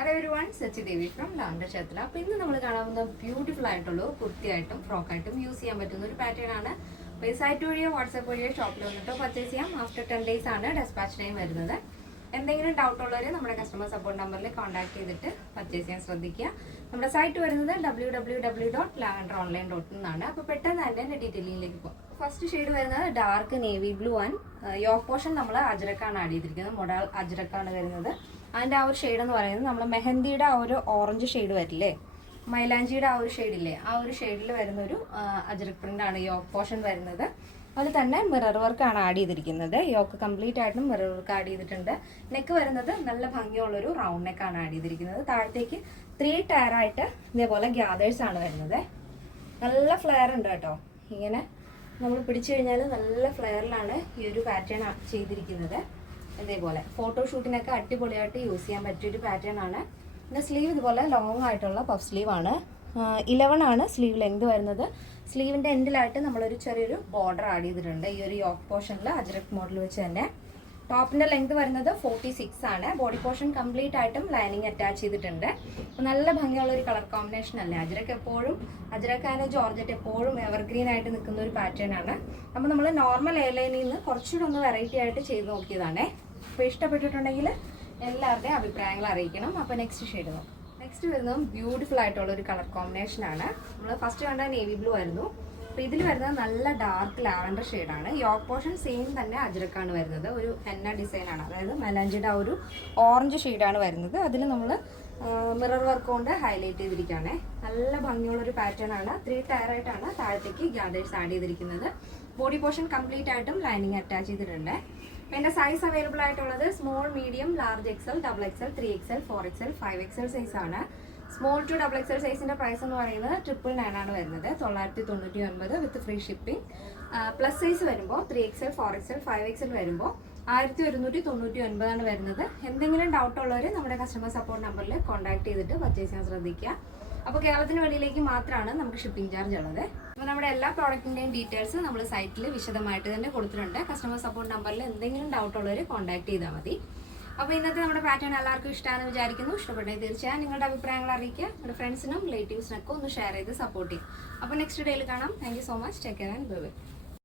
hello everyone Sachi Devi from ലാൻഡ ക്ഷേത്ര അപ്പോൾ ഇന്ന് നമ്മൾ കാണാവുന്ന ബ്യൂട്ടിഫുൾ ആയിട്ടുള്ള കുർത്തിയായിട്ടും ഫ്രോക്കായിട്ടും യൂസ് ചെയ്യാൻ പറ്റുന്ന ഒരു പാറ്റേൺ ആണ് അപ്പോൾ ഈ സൈറ്റ് വഴിയോ വാട്സപ്പ് വഴിയോ ഷോപ്പിൽ വന്നിട്ടോ പർച്ചേസ് ചെയ്യാം ആഫ്റ്റർ ടെൻ ഡേയ്സ് ആണ് ഡെസ്പാച്ച് ടൈം വരുന്നത് എന്തെങ്കിലും ഡൗട്ട് ഉള്ളവർ നമ്മുടെ കസ്റ്റമർ സപ്പോർട്ട് നമ്പറിൽ കോൺടാക്ട് ചെയ്തിട്ട് പർച്ചേസ് ചെയ്യാൻ ശ്രദ്ധിക്കുക നമ്മുടെ സൈറ്റ് വരുന്നത് W W W dot lander online dot എന്നാണ് അപ്പോൾ പെട്ടെന്ന് തന്നെ എൻ്റെ ഡീറ്റെയിലിംഗിലേക്ക് പോകും ഫസ്റ്റ് ഷെയ്ഡ് വരുന്നത് dark navy blue and yoke portion നമ്മൾ അജ്രക്കാണ് ആഡ് ചെയ്തിരിക്കുന്നത് മോഡൽ അജ്രക്കാണ് വരുന്നത് അതിൻ്റെ ആ ഒരു ഷെയ്ഡ് എന്ന് പറയുന്നത് നമ്മൾ മെഹന്തിയുടെ ആ ഒരു ഓറഞ്ച് ഷെയ്ഡ് വരില്ലേ മൈലാഞ്ചിയുടെ ആ ഒരു ഷെയ്ഡില്ലേ ആ ഒരു ഷെയ്ഡിൽ വരുന്ന ഒരു അജറക് പ്രിൻ്റ് ആണ് ഈ ഓപ്പോഷൻ വരുന്നത് അതുപോലെ തന്നെ മിറർ വർക്കാണ് ആഡ് ചെയ്തിരിക്കുന്നത് യോക്ക് കംപ്ലീറ്റ് ആയിട്ടും മിറർ വർക്ക് ആഡ് ചെയ്തിട്ടുണ്ട് നെക്ക് വരുന്നത് നല്ല ഭംഗിയുള്ളൊരു റൗണ്ട് നെക്കാണ് ആഡ് ചെയ്തിരിക്കുന്നത് താഴത്തേക്ക് ത്രീ ടയറായിട്ട് ഇതേപോലെ ഗ്യാദേഴ്സ് ആണ് വരുന്നത് നല്ല ഫ്ലെയർ ഉണ്ട് കേട്ടോ ഇങ്ങനെ നമ്മൾ പിടിച്ചു കഴിഞ്ഞാൽ നല്ല ഫ്ലെയറിലാണ് ഈ ഒരു പാറ്റേൺ ചെയ്തിരിക്കുന്നത് ഇതേപോലെ ഫോട്ടോഷൂട്ടിനൊക്കെ അടിപൊളിയായിട്ട് യൂസ് ചെയ്യാൻ പറ്റിയൊരു പാറ്റേൺ ആണ് പിന്നെ സ്ലീവ് ഇതുപോലെ ലോങ് ആയിട്ടുള്ള പഫ് സ്ലീവ് ആണ് ഇലവൺ ആണ് സ്ലീവ് ലെങ്ത് വരുന്നത് സ്ലീവിൻ്റെ എൻഡിലായിട്ട് നമ്മളൊരു ചെറിയൊരു ബോർഡർ ആഡ് ചെയ്തിട്ടുണ്ട് ഈ ഒരു യോക്ക് പോർഷനിൽ അജ്രക് മോഡൽ വെച്ച് തന്നെ ടോപ്പിൻ്റെ ലെങ്ത് വരുന്നത് ഫോർട്ടി സിക്സ് ആണ് ബോഡി പോർഷൻ കംപ്ലീറ്റ് ആയിട്ടും ലൈനിങ് അറ്റാച്ച് ചെയ്തിട്ടുണ്ട് നല്ല ഭംഗിയുള്ള ഒരു കളർ കോമ്പിനേഷൻ അല്ലേ അജ്രക്ക് എപ്പോഴും അജ്രക്ക് ആൻഡ് ജോർജറ്റ് എപ്പോഴും എവർഗ്രീൻ ആയിട്ട് നിൽക്കുന്ന ഒരു പാറ്റേൺ ആണ് അപ്പോൾ നമ്മൾ നോർമൽ എയർലൈനിൽ നിന്ന് കുറച്ചുകൂടെ ഒന്ന് വെറൈറ്റി ആയിട്ട് ചെയ്ത് നോക്കിയതാണേ അപ്പോൾ ഇഷ്ടപ്പെട്ടിട്ടുണ്ടെങ്കിൽ എല്ലാവരുടെയും അഭിപ്രായങ്ങൾ അറിയിക്കണം അപ്പോൾ നെക്സ്റ്റ് ഷെയ്ഡ് നോക്കാം നെക്സ്റ്റ് വരുന്നത് ബ്യൂട്ടിഫുൾ ആയിട്ടുള്ള ഒരു കളർ കോമ്പിനേഷൻ ആണ് നമ്മൾ ഫസ്റ്റ് കണ്ട നേവി ബ്ലൂ ആയിരുന്നു അപ്പോൾ ഇതിൽ വരുന്നത് നല്ല ഡാർക്ക് ലാവൻഡർ ഷെയ്ഡാണ് യോക്ക് പോർഷൻ സെയിം തന്നെ അജ്രക്കാണ് വരുന്നത് ഒരു ഹെന്ന ഡിസൈനാണ് അതായത് മെലാഞ്ചിയുടെ ഒരു ഓറഞ്ച് ഷെയ്ഡാണ് വരുന്നത് അതിൽ നമ്മൾ മിറർ വർക്ക് കൊണ്ട് ഹൈലൈറ്റ് ചെയ്തിരിക്കുകയാണ് നല്ല ഭംഗിയുള്ളൊരു പാറ്റേൺ ആണ് ത്രീ ടയർ ആയിട്ടാണ് താഴത്തേക്ക് ഗ്യാദേഴ്സ് ആഡ് ചെയ്തിരിക്കുന്നത് ബോഡി പോർഷൻ കംപ്ലീറ്റ് ആയിട്ടും ലൈനിങ് അറ്റാച്ച് ചെയ്തിട്ടുണ്ട് എൻ്റെ സൈസ് അവൈലബിൾ ആയിട്ടുള്ളത് small medium large XL double XL three XL four XL five XL ആണ് സ്മോൾ ടു ഡബിൾ എക്സൽ സൈസിൻ്റെ പ്രൈസ് എന്ന് പറയുന്നത് ട്രിപ്പിൾ നയൻ ആണ് വരുന്നത് തൊള്ളായിരത്തി തൊണ്ണൂറ്റി ഒൻപത് with free shipping plus size വരുമ്പോൾ three XL four XL five XL വരുമ്പോൾ ആയിരത്തി ഒരുന്നൂറ്റി തൊണ്ണൂറ്റി ഒൻപതാണ് വരുന്നത് എന്തെങ്കിലും ഡൗട്ട് ഉള്ളവർ നമ്മുടെ കസ്റ്റമർ സപ്പോർട്ട് നമ്പറിൽ കോൺടാക്ട് ചെയ്തിട്ട് പർച്ചേസ് ചെയ്യാൻ ശ്രദ്ധിക്കുക അപ്പോൾ കേരളത്തിന് വെളിയിലേക്ക് മാത്രമാണ് നമുക്ക് ഷിപ്പിംഗ് ചാർജ് ഉള്ളത് അപ്പോൾ നമ്മുടെ എല്ലാ പ്രോഡക്റ്റിൻ്റെയും ഡീറ്റെയിൽസ് നമ്മൾ സൈറ്റിൽ വിശദമായിട്ട് തന്നെ കൊടുത്തിട്ടുണ്ട് കസ്റ്റമർ സപ്പോർട്ട് നമ്പറിൽ എന്തെങ്കിലും ഡൗട്ട് ഉള്ളവർ കോൺടാക്ട് ചെയ്താൽ മതി അപ്പോൾ ഇന്നത്തെ നമ്മുടെ പാറ്റേൺ എല്ലാവർക്കും ഇഷ്ടമാണ് വിചാരിക്കുന്നു ഇഷ്ടപ്പെട്ടെങ്കിൽ തീർച്ചയായും നിങ്ങളുടെ അഭിപ്രായങ്ങൾ അറിയിക്കുക നിങ്ങളുടെ ഫ്രണ്ട്സിനും റിലേറ്റീവ്സിനൊക്കെ ഒന്ന് ഷെയർ ചെയ്ത് സപ്പോർട്ട് ചെയ്യും അപ്പോൾ നെക്സ്റ്റ് ഡേയിൽ കാണാം thank so much take care and bye